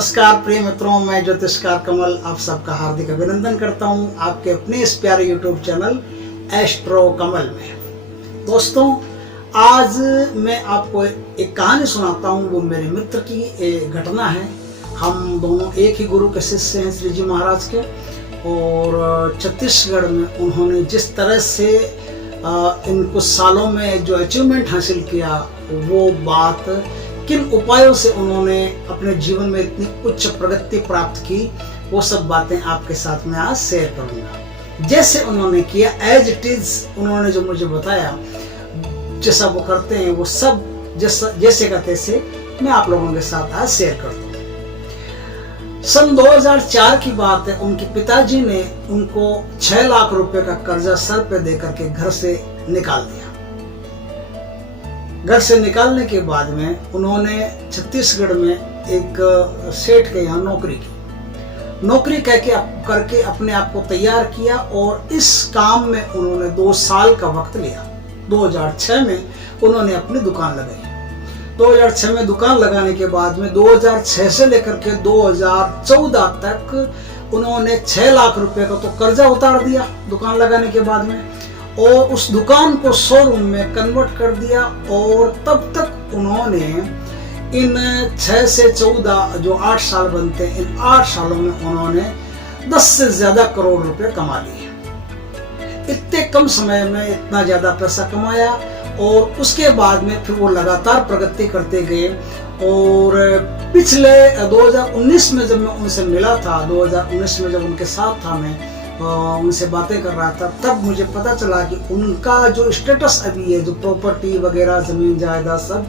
नमस्कार प्रिय मित्रों, मैं ज्योतिषकार कमल आप सबका हार्दिक अभिनंदन करता हूं आपके अपने इस प्यारे यूट्यूब चैनल एस्ट्रो कमल में। दोस्तों, आज मैं आपको एक कहानी सुनाता हूं। वो मेरे मित्र की एक घटना है। हम दोनों एक ही गुरु के शिष्य हैं, श्री जी महाराज के। और छत्तीसगढ़ में उन्होंने जिस तरह से इन कुछ सालों में जो अचीवमेंट हासिल किया, वो बात किन उपायों से उन्होंने अपने जीवन में इतनी उच्च प्रगति प्राप्त की, वो सब बातें आपके साथ में आज शेयर करूंगा। जैसे उन्होंने किया, एज इट इज उन्होंने जो मुझे बताया, जैसा वो करते हैं वो सब जैसे का तैसे मैं आप लोगों के साथ आज शेयर करता हूँ। सन 2004 की बात है। उनके पिताजी ने उनको 6 लाख रुपए का कर्जा सर पे देकर के घर से निकाल दिया। घर से निकालने के बाद में उन्होंने छत्तीसगढ़ में एक सेठ के यहाँ नौकरी की। नौकरी करके अपने आप को तैयार किया और इस काम में उन्होंने 2 साल का वक्त लिया। 2006 में उन्होंने अपनी दुकान लगाई। 2006 में दुकान लगाने के बाद में 2006 से लेकर के 2014 तक उन्होंने 6 लाख रुपए का तो कर्जा उतार दिया दुकान लगाने के बाद में, और उस दुकान को शोरूम में कन्वर्ट कर दिया। और तब तक उन्होंने इन 6 से 14 जो 8 साल बनते हैं, इन 8 सालों में उन्होंने 10 से ज्यादा करोड़ रुपए कमा लिए। इतने कम समय में इतना ज्यादा पैसा कमाया। और उसके बाद में फिर वो लगातार प्रगति करते गए। और पिछले 2019 में जब मैं उनसे मिला था, 2019 में जब उनके साथ था, मैं उनसे बातें कर रहा था, तब मुझे पता चला कि उनका जो स्टेटस अभी है, जो प्रॉपर्टी वगैरह जमीन जायदाद सब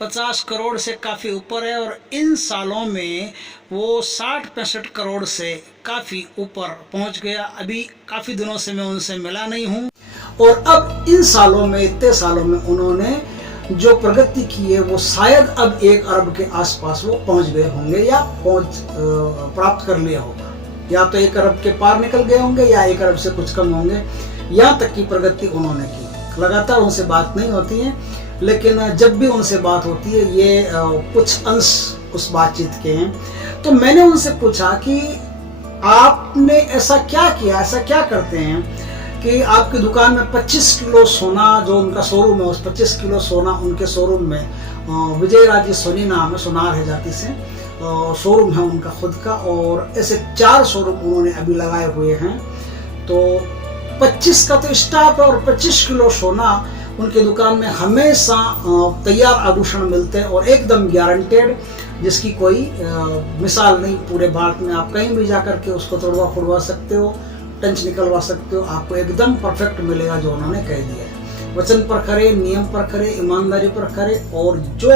50 करोड़ से काफ़ी ऊपर है। और इन सालों में वो 60-65 करोड़ से काफ़ी ऊपर पहुंच गया। अभी काफ़ी दिनों से मैं उनसे मिला नहीं हूं। और अब इन सालों में, इतने सालों में उन्होंने जो प्रगति की है, वो शायद अब 1 अरब के आसपास वो पहुंच गए होंगे, या प्राप्त कर लिया होगा। या तो 1 अरब के पार निकल गए होंगे, या 1 अरब से कुछ कम होंगे। यहाँ तक की प्रगति उन्होंने की। लगातार उनसे बात नहीं होती है, लेकिन जब भी उनसे बात होती है, ये कुछ अंश उस बातचीत के हैं। तो मैंने उनसे पूछा कि आपने ऐसा क्या किया, ऐसा क्या करते हैं कि आपकी दुकान में 25 किलो सोना, जो उनका शोरूम है, उस 25 किलो सोना उनके शोरूम में, विजय राजी सोनी नाम है, सोनार है जाति से शोरूम है उनका खुद का। और ऐसे 4 शोरूम उन्होंने अभी लगाए हुए हैं। तो 25 का तो स्टाफ है, और 25 किलो सोना उनकी दुकान में हमेशा तैयार आभूषण मिलते हैं, और एकदम गारंटेड, जिसकी कोई मिसाल नहीं। पूरे भारत में आप कहीं भी जाकर के उसको तोड़वा फुड़वा सकते हो, टंच निकलवा सकते हो, आपको एकदम परफेक्ट मिलेगा जो उन्होंने कह दिया है। वचन पर खरे, नियम पर खरे, ईमानदारी पर खरे। और जो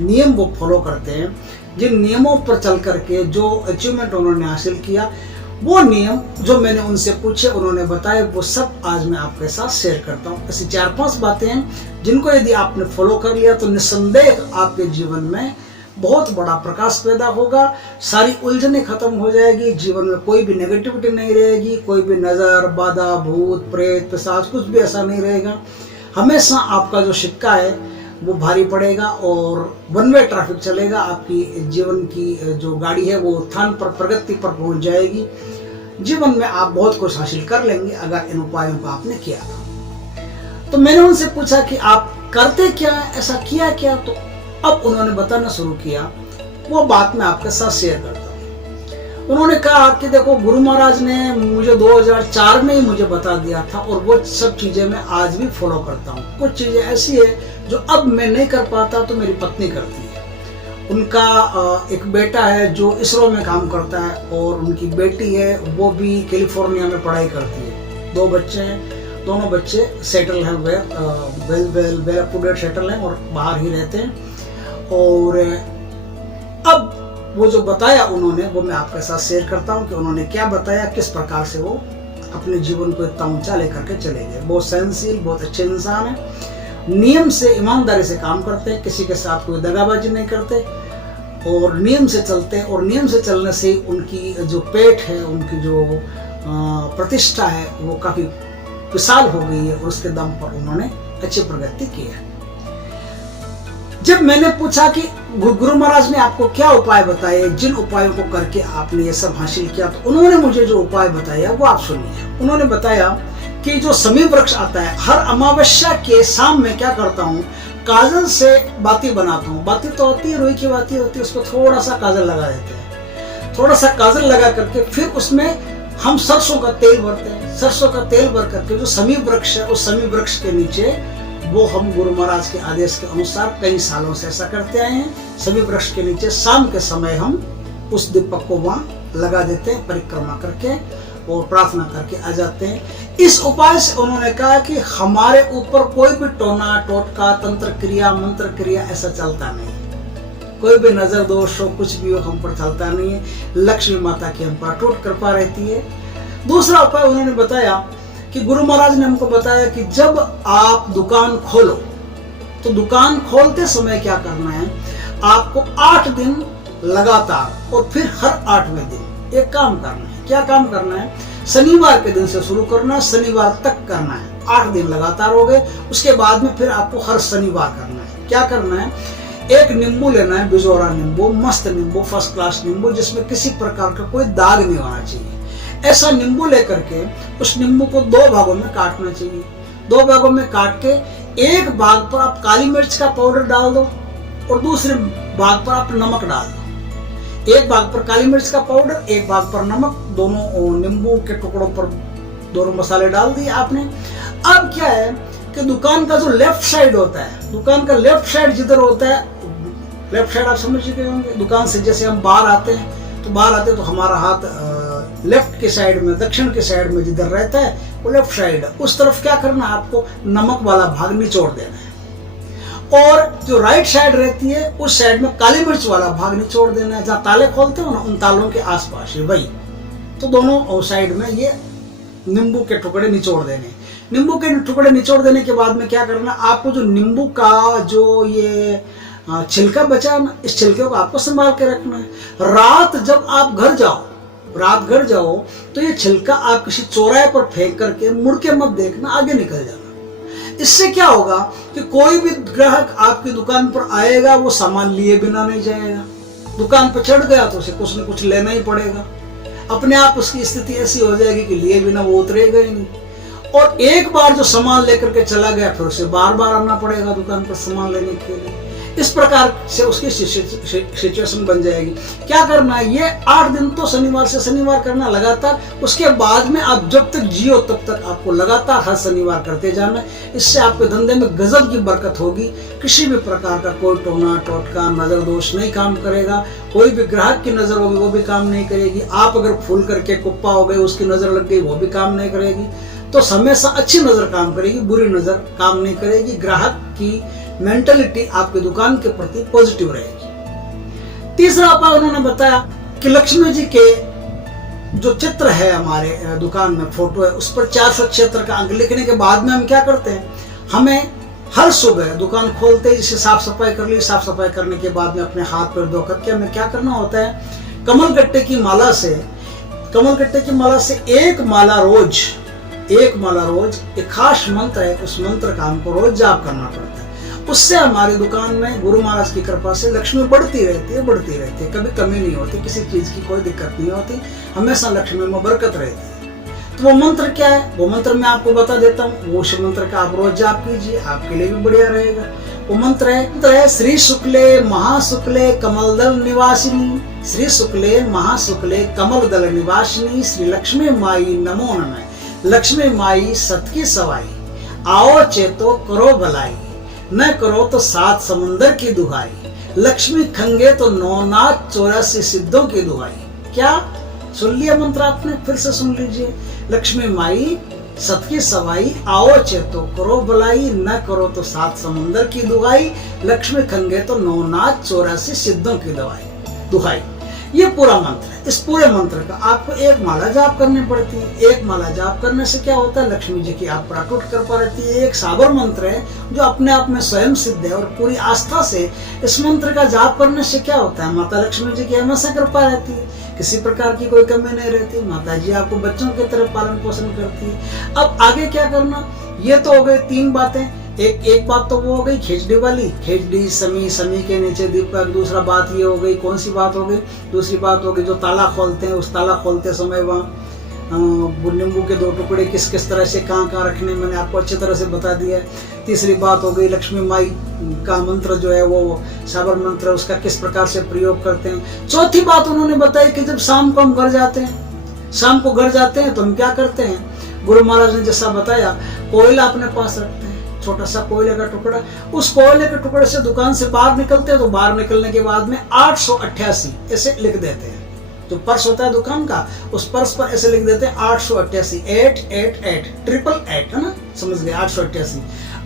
नियम वो फॉलो करते हैं, जिन नियमों पर चल करके जो अचीवमेंट उन्होंने हासिल किया, वो नियम जो मैंने उनसे पूछे, उन्होंने बताए, वो सब आज मैं आपके साथ शेयर करता हूँ। ऐसी 4-5 बातें हैं जिनको यदि आपने फॉलो कर लिया तो निस्संदेह आपके जीवन में बहुत बड़ा प्रकाश पैदा होगा। सारी उलझने खत्म हो जाएगी, जीवन में कोई भी नेगेटिविटी नहीं रहेगी, कोई भी नजर, बाधा, भूत, प्रेत, पिशाच कुछ भी ऐसा नहीं रहेगा। हमेशा आपका जो सिक्का है वो भारी पड़ेगा, और वन वे ट्रैफिक चलेगा। आपकी जीवन की जो गाड़ी है वो उत्थान पर, प्रगति पर पहुंच जाएगी। जीवन में आप बहुत कुछ हासिल कर लेंगे अगर इन उपायों को आपने किया था। तो मैंने उनसे पूछा कि आप करते क्या, ऐसा किया क्या? तो अब उन्होंने बताना शुरू किया। वो बात मैं आपके साथ शेयर करता हूँ। उन्होंने कहा कि देखो, गुरु महाराज ने मुझे 2004 में ही मुझे बता दिया था, और वो सब चीजें मैं आज भी फॉलो करता हूँ। कुछ चीजें ऐसी है जो अब मैं नहीं कर पाता तो मेरी पत्नी करती है। उनका एक बेटा है जो इसरो में काम करता है, और उनकी बेटी है वो भी कैलिफोर्निया में पढ़ाई करती है। 2 बच्चे हैं, दोनों बच्चे सेटल हैं, well up to date settle हैं, और बाहर ही रहते हैं। और अब वो जो बताया उन्होंने, वो मैं आपके साथ शेयर करता हूँ कि उन्होंने क्या बताया, किस प्रकार से वो अपने जीवन को इतना ऊंचा लेकर के चले गए। बहुत सहनशील, बहुत अच्छे इंसान है, नियम से, ईमानदारी से काम करते हैं, किसी के साथ कोई दगाबाजी नहीं करते, और नियम से चलते हैं। और नियम से चलने से उनकी जो पेट है, उनकी जो प्रतिष्ठा है, वो काफ़ी विशाल हो गई है, और उसके दम पर उन्होंने अच्छी प्रगति की है। जब मैंने पूछा कि गुरु महाराज ने आपको क्या उपाय बताए, जिन उपायों को करके आपने ये सब हासिल किया, तो उन्होंने मुझे जो उपाय बताया वो आप सुनिए। उन्होंने बताया कि जो समी वृक्ष आता है, हर अमावस्या के शाम में क्या करता हूँ, काजल से बाती बनाता हूँ। बाती तो होती है, रुई की बाती होती है, उसको थोड़ा सा काजल लगा देते हैं। थोड़ा सा काजल लगा करके फिर उसमें हम सरसों का तेल भरते हैं। सरसों का तेल भर करके जो समी वृक्ष है, उस समी वृक्ष के नीचे वो हम गुरु महाराज के आदेश के अनुसार कई सालों से ऐसा करते आए हैं। सभी वृक्ष के नीचे शाम के समय हम उस दीपक को वहां लगा देते हैं, परिक्रमा करके और प्रार्थना करके आ जाते हैं। इस उपाय से उन्होंने कहा कि हमारे ऊपर कोई भी टोना टोटका, तंत्र क्रिया, मंत्र क्रिया ऐसा चलता नहीं। कोई भी नजर दोष हो, कुछ भी हो, हम पर चलता नहीं है। लक्ष्मी माता की हम पर अटूट कृपा रहती है। दूसरा उपाय उन्होंने बताया कि गुरु महाराज ने हमको बताया कि जब आप दुकान खोलो तो दुकान खोलते समय क्या करना है, आपको 8 दिन लगातार और फिर हर 8वें दिन एक काम करना है। क्या काम करना है? शनिवार के दिन से शुरू करना है, शनिवार तक करना है। 8 दिन लगातार हो गए, उसके बाद में फिर आपको हर शनिवार करना है। क्या करना है? एक नींबू लेना है, बिजोरा नींबू, मस्त नींबू, फर्स्ट क्लास नींबू, जिसमें किसी प्रकार का कोई दाग नहीं होना चाहिए। ऐसा नींबू लेकर के उस नींबू को 2 भागों में काटना चाहिए। 2 भागों में काट के एक भाग पर आप काली मिर्च का पाउडर डाल दो और दूसरे भाग पर आप नमक डाल दो। एक भाग पर काली मिर्च का पाउडर, एक भाग पर नमक, दोनों नींबू के टुकड़ों पर दोनों मसाले डाल दिए आपने। अब क्या है कि दुकान का जो लेफ्ट साइड होता है, दुकान का लेफ्ट साइड जिधर होता है, लेफ्ट साइड आप समझ चुके होंगे। दुकान से जैसे हम बाहर आते हैं तो तो हमारा हाथ लेफ्ट के साइड में, दक्षिण के साइड में जिधर रहता है वो लेफ्ट साइड है। उस तरफ क्या करना है, आपको नमक वाला भाग निचोड़ देना है। और जो राइट साइड रहती है उस साइड में काली मिर्च वाला भाग निचोड़ देना है। जहाँ ताले खोलते हो ना, उन तालों के आसपास है वही। तो दोनों साइड में ये नींबू के टुकड़े निचोड़ देने। नींबू के टुकड़े निचोड़ देने के बाद में क्या करना, आपको जो नींबू का जो ये छिलका बचा ना, इस छिलके को आपको संभाल के रखना है। रात जब आप घर जाओ तो ये छिलका आप किसी चौराहे पर फेंक करके मुड़ के मत देखना, आगे निकल जाना। इससे क्या होगा कि कोई भी ग्राहक आपकी दुकान पर आएगा, वो सामान लिए बिना नहीं जाएगा। दुकान पर चढ़ गया तो उसे कुछ न कुछ लेना ही पड़ेगा। अपने आप उसकी स्थिति ऐसी हो जाएगी कि लिए बिना वो उतरेगा ही नहीं। और एक बार जो सामान लेकर के चला गया, फिर उसे बार बार आना पड़ेगा दुकान पर सामान लेने के लिए। इस प्रकार से उसकी सिचुएशन बन जाएगी। क्या करना है, ये 8 दिन तो शनिवार से शनिवार करना लगातार। उसके बाद में आप जब तक जियो तब तक आपको लगातार हर शनिवार करते जाना। इससे आपके धंधे में गजब की बरकत होगी। किसी भी प्रकार का कोई टोना टोटका, नजर दोष नहीं काम करेगा। कोई भी ग्राहक की नजर होगी वो भी काम नहीं करेगी। आप अगर फूल करके कुप्पा हो गए, उसकी नजर लग गई, वो भी काम नहीं करेगी। तो हमेशा अच्छी नजर काम करेगी, बुरी नजर काम नहीं करेगी। ग्राहक की मेंटलिटी आपकी दुकान के प्रति पॉजिटिव रहेगी। तीसरा उपाय उन्होंने बताया कि लक्ष्मी जी के जो चित्र है हमारे दुकान में, फोटो है, उस पर 476 का अंक लिखने के बाद में हम क्या करते हैं, हमें हर सुबह दुकान खोलते ही जैसे साफ सफाई कर ली, साफ सफाई करने के बाद में अपने हाथ पैर धो करके हमें क्या करना होता है, कमल गट्टे की माला से एक माला रोज एक खास मंत्र है, उस मंत्र का हमको रोज जाप करना पड़ता है। उससे हमारी दुकान में गुरु महाराज की कृपा से लक्ष्मी बढ़ती रहती है। कभी कमी नहीं होती, किसी चीज की कोई दिक्कत नहीं होती, हमेशा लक्ष्मी में बरकत रहती है। तो वो मंत्र क्या है, वो मंत्र मैं आपको बता देता हूँ। वो मंत्र का आप रोज जाप कीजिए, आपके लिए भी बढ़िया रहेगा। वो मंत्र है श्री शुक्ले महाशुक्ले कमलदल निवासिनी, श्री शुक्ले महाशुक्ले कमलदल निवासिनी, श्री लक्ष्मी माई नमो नमः। लक्ष्मी माई सत की सवाई, आओ चेतो करो भलाई, न करो तो 7 समुंदर की दुहाई, लक्ष्मी खंगे तो 9 नाथ 84 सिद्धों की दुहाई। क्या सुन लिया मंत्र आपने? फिर से सुन लीजिए। लक्ष्मी माई सत की सवाई, आओ चेतो करो भलाई, न करो तो 7 समुंदर की दुहाई, लक्ष्मी खंगे तो 9 नाथ 84 सिद्धों की दुहाई। ये पूरा मंत्र है। इस पूरे मंत्र का आपको एक माला जाप करनी पड़ती है। एक माला जाप करने से क्या होता है, लक्ष्मी जी की आप पर अटूट कृपा रहती है। एक साबर मंत्र है जो अपने आप में स्वयं सिद्ध है और पूरी आस्था से इस मंत्र का जाप करने से क्या होता है, माता लक्ष्मी जी की हमेशा कृपा रहती है, किसी प्रकार की कोई कमी नहीं रहती। माता जी आपको बच्चों की तरह पालन पोषण करती है। अब आगे क्या करना, ये तो हो गए 3 बातें। एक बात तो वो हो गई खिचड़ी वाली, खिचड़ी समी, समी के नीचे दीपक। दूसरा बात ये हो गई, कौन सी बात हो गई? दूसरी बात हो गई जो ताला खोलते हैं, उस ताला खोलते समय वहाँ नींबू के 2 टुकड़े किस किस तरह से कहाँ रखने, मैंने आपको अच्छी तरह से बता दिया है। तीसरी बात हो गई लक्ष्मी माई का मंत्र जो है वो साबर मंत्र, उसका किस प्रकार से प्रयोग करते हैं। चौथी बात उन्होंने बताई कि जब शाम को हम घर जाते हैं, शाम को घर जाते हैं तो हम क्या करते हैं। गुरु महाराज ने जैसा बताया, कोयला अपने पास रखते हैं, छोटा सा कोयले का टुकड़ा। उस कोयले के टुकड़े से दुकान से बाहर निकलते हैं तो बाहर निकलने के बाद में 888 ऐसे लिख देते हैं। जो पर्स होता है दुकान का, उस पर्स पर ऐसे लिख देते हैं 888, 888, 888, है ना, समझ गए,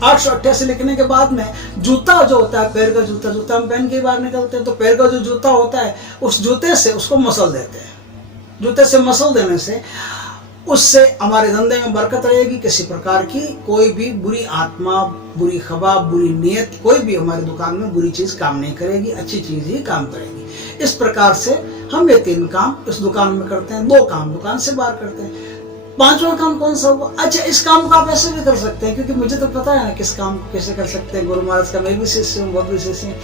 888 लिखने के बाद में जूता जो होता है, पैर का जूता हम पहन के बाहर निकलते हैं, तो पैर का जो जूता होता है उस जूते से उसको मसल देते हैं। जूते से मसल देने से उससे हमारे धंधे में बरकत रहेगी। किसी प्रकार की कोई भी बुरी आत्मा, बुरी खबा, बुरी नीयत, कोई भी हमारी दुकान में बुरी चीज काम नहीं करेगी, अच्छी चीज ही काम करेगी। इस प्रकार से हम ये 3 काम इस दुकान में करते हैं, 2 काम दुकान से बाहर करते हैं। 5वां काम कौन सा हुआ? अच्छा, इस काम को आप ऐसे भी कर सकते हैं, क्योंकि मुझे तो पता है ना किस काम को कैसे कर सकते हैं। गुरु महाराज का मैं भी शिष्य हूँ, वो भी शिष्य हैं।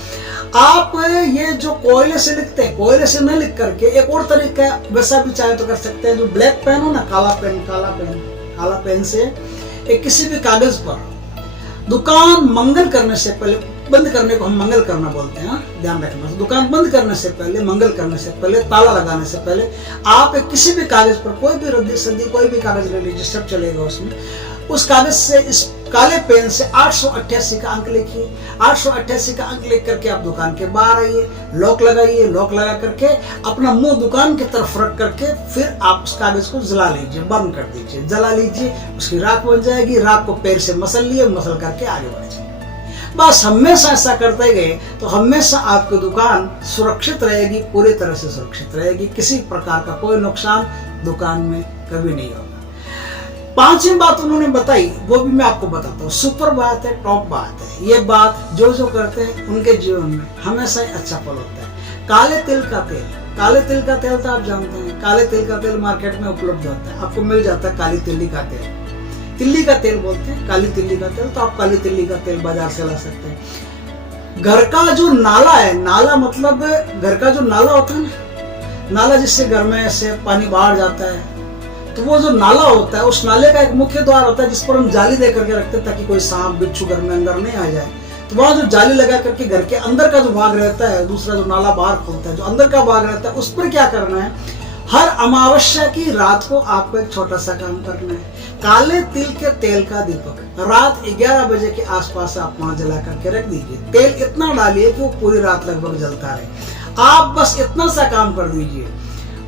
आप ये जो कोयले से लिखते हैं, कोयले से न लिख करके एक और तरीका वैसा भी चाहे तो कर सकते हैं। जो ब्लैक पेन हो ना, काला पेन से एक किसी भी कागज पर दुकान मंगल करने से पहले, बंद करने को हम मंगल करना बोलते हैं, ध्यान रखना। दुकान बंद करने से पहले, मंगल करने से पहले, ताला लगाने से पहले आप किसी भी कागज पर, कोई भी रद्दी सद्दी कोई भी कागज ले लीजिए, सब चलेगा उसमें। उस कागज से, इस काले पेन से 888 का अंक लिखिए। 888 का अंक लिख करके आप दुकान के बाहर आइए, लॉक लगाइए। लॉक लगा करके अपना मुंह दुकान की तरफ रख करके फिर आप उस कागज को जला लीजिए, बंद कर दीजिए, जला लीजिए। उसकी राख बन जाएगी। राख को पैर से मसल लिए, मसल करके आगे बढ़ जाइए। बस हमेशा ऐसा करते गए तो हमेशा आपकी दुकान सुरक्षित रहेगी, पूरी तरह से सुरक्षित रहेगी। किसी प्रकार का कोई नुकसान दुकान में कभी नहीं होगा। 5वीं बात उन्होंने बताई, वो भी मैं आपको बताता हूँ। सुपर बात है, टॉप बात है। ये बात जो जो करते हैं उनके जीवन में हमेशा ही अच्छा फल होता है। काले तिल का तेल, काले तिल का तेल तो आप जानते हैं, काले तिल का तेल मार्केट में उपलब्ध होता है, आपको मिल जाता है। काली तिल्ली का तेल, तिल्ली का तेल बोलते हैं, काली तिल्ली का तेल, तो आप काली तिल्ली का तेल बाजार से ला सकते हैं। घर का जो नाला है, नाला मतलब घर का जो नाला होता है ना, नाला जिससे घर में से पानी बाहर जाता है, तो वो जो नाला होता है, उस नाले का एक मुख्य द्वार होता है जिस पर हम जाली दे करके रखते हैं ताकि कोई सांप बिच्छू घर में अंदर नहीं आ जाए। तो वहाँ जो जाली लगा करके घर के अंदर का जो भाग रहता है, दूसरा जो नाला बाहर खोलता है, जो अंदर का भाग रहता है, उस पर क्या करना है, हर अमावस्या की रात को आपको एक छोटा सा काम करना है। काले तिल के तेल का दीपक रात 11 बजे के आसपास आप वहां जला करके रख दीजिए। तेल इतना डालिए कि वो पूरी रात लगभग जलता रहे। आप बस इतना सा काम कर दीजिए,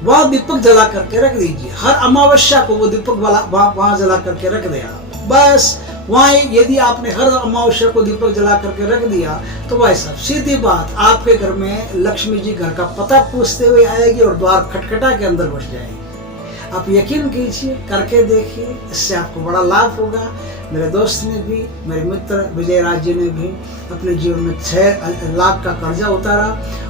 वह दीपक जला करके रख दीजिए। हर अमावस्या को वो दीपक वहां जला करके रख दे आप। बस वहाँ यदि आपने हर अमावस्या को दीपक जला करके रख दिया तो भाई साहब सीधी बात, आपके घर में लक्ष्मी जी घर का पता पूछते हुए आएगी और द्वार खटखटा के अंदर घुस जाएगी। आप यकीन कीजिए, करके देखिए, इससे आपको बड़ा लाभ होगा। मेरे दोस्त ने भी, मेरे मित्र विजय राज जी ने भी अपने जीवन में 6 लाख का कर्जा उतारा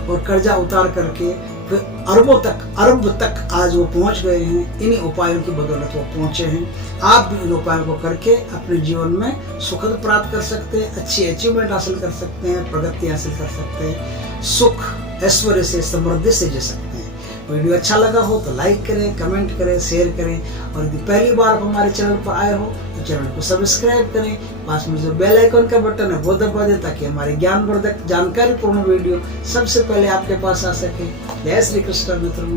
और कर्जा उतार करके फिर अरब तक आज वो पहुंच गए हैं। इन्हीं उपायों की बदौलत वो पहुंचे हैं। आप भी इन उपायों को करके अपने जीवन में सुखद प्राप्त कर सकते हैं, अच्छी अचीवमेंट हासिल कर सकते हैं, प्रगति हासिल कर सकते हैं, सुख ऐश्वर्य से, समृद्धि से जी सकते हैं। वीडियो अच्छा लगा हो तो लाइक करें, कमेंट करें, शेयर करें और यदि पहली बार आप हमारे चैनल पर आए हो तो चैनल को सब्सक्राइब करें। पास में जो बेल आइकन का बटन है वो दबा दें ताकि हमारे ज्ञानवर्धक जानकारीपूर्ण वीडियो सबसे पहले आपके पास आ सके। जय श्री कृष्ण मित्रों।